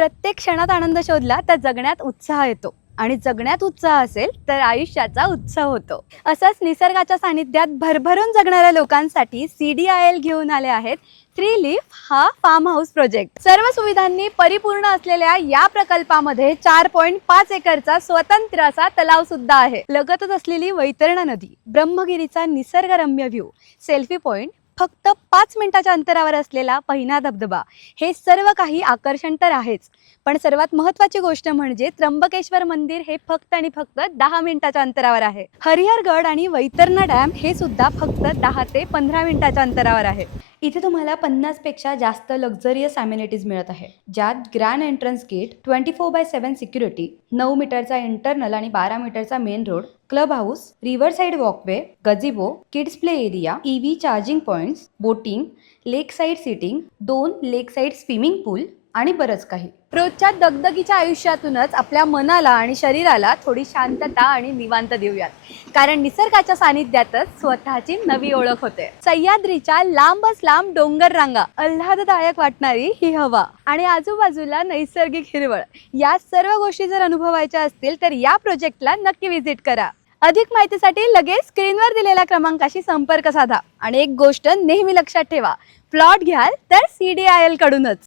प्रत्येक क्षणात आनंद शोधला तर जगण्यात उत्साह येतो आणि जगण्यात उत्साह असेल तर आयुष्याचा उत्सव होतो। असंच निसर्गाच्या सानिध्यात भरभरून जगणाऱ्या लोकांसाठी CDIL घेऊन आले आहेत 3 लीफ हा फार्म हाऊस प्रोजेक्ट। सर्व सुविधांनी परिपूर्ण असलेल्या या प्रकल्पामध्ये 4.5 एकरचा स्वतंत्र असा तलाव सुद्धा आहे। लगतच असलेली वैतरणा नदी, ब्रह्मगिरीचा निसर्गरम्य व्ह्यू, सेल्फी पॉइंट, फक्त 5 मिनिटाच्या अंतरावर असलेला पहिना धबधबा, हे सर्व काही आकर्षण तर आहेच, पण सर्वात महत्त्वाची गोष्ट म्हणजे त्र्यंबकेश्वर मंदिर हे फक्त आणि फक्त 10 मिनिटाच्या अंतरावर आहे। हरिहरगड आणि वैतरणा डॅम हे सुद्धा फक्त 10 ते 15 मिनिटाच्या अंतरावर आहे। इथे तुम्हाला 50 पेक्षा जास्त लक्झरियस अमेनिटीज मिळत आहे, ज्यात ग्रँड एंट्रन्स गेट, 24/7 सिक्युरिटी, 9 मीटरचा इंटरनल आणि 12 मीटरचा main road, club house, river side walkway, gazebo, kids play area, EV charging points, boating, lake side seating, 2 lake side swimming pool आणि बरंच काही। रोजच्या दगदगीच्या आयुष्यातूनच आपल्या मनाला आणि शरीराला थोडी शांतता आणि निवांत देऊयात, कारण निसर्गाच्या सानिध्यातच स्वतःची नवी ओळख होते। सह्याद्रीच्या लांबच लांब डोंगर रांगा, आल्हाददायक वाटणारी ही हवा आणि आजूबाजूला नैसर्गिक हिरवळ, या सर्व गोष्टी जर अनुभवायच्या असतील तर या प्रोजेक्टला नक्की व्हिजिट करा। अधिक माहितीसाठी लगेच स्क्रीनवर दिलेल्या क्रमांकाशी संपर्क साधा आणि एक गोष्ट नेहमी लक्षात ठेवा, प्लॉट घ्याल तर CDIL कडूनच।